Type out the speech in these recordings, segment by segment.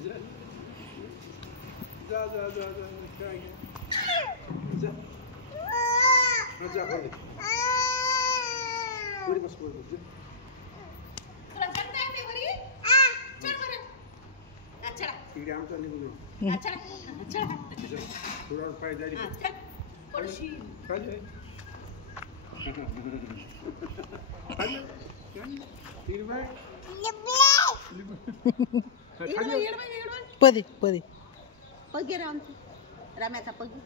जा जा जा जा काय जा जा पुढे बस पुढे बस तुला सांगता येते घरी चल बरं अच्छा इकडे आमचा निघून अच्छा अच्छा थोडा पाय जाडी पडशी काय जाय पदे पदे पगे रामची राम्याचा पगे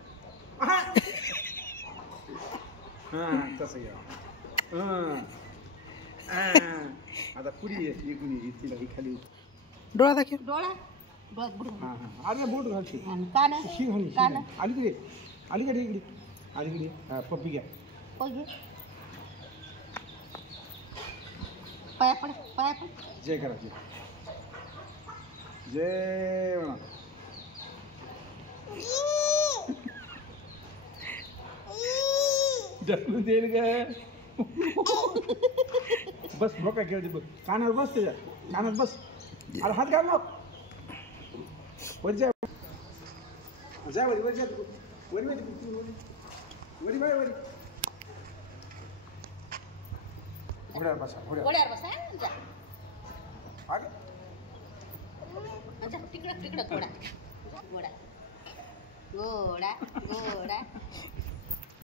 तसं या आता पुढे इकडे तिला ही खाली डोळा दाखव डोळा डोळ्यात बुडून अरे बोट घालते कान कान अलीकडे अलीकडे इकडे अलीकडे पप्पी घ्या पगे पाया पड जय करा जय म्हणा ढकलून देईल का बस भोका खेळते बघ कानावर बस त्याच्या कानात बस अरे हात घाल मग वर जा जा वरी वर जा वरी वरी बाय वरी घोड्यावर बसा घोड्यावर बसा जा आगे अच्छा तिकडं घोडा घोडा घोडा घोडा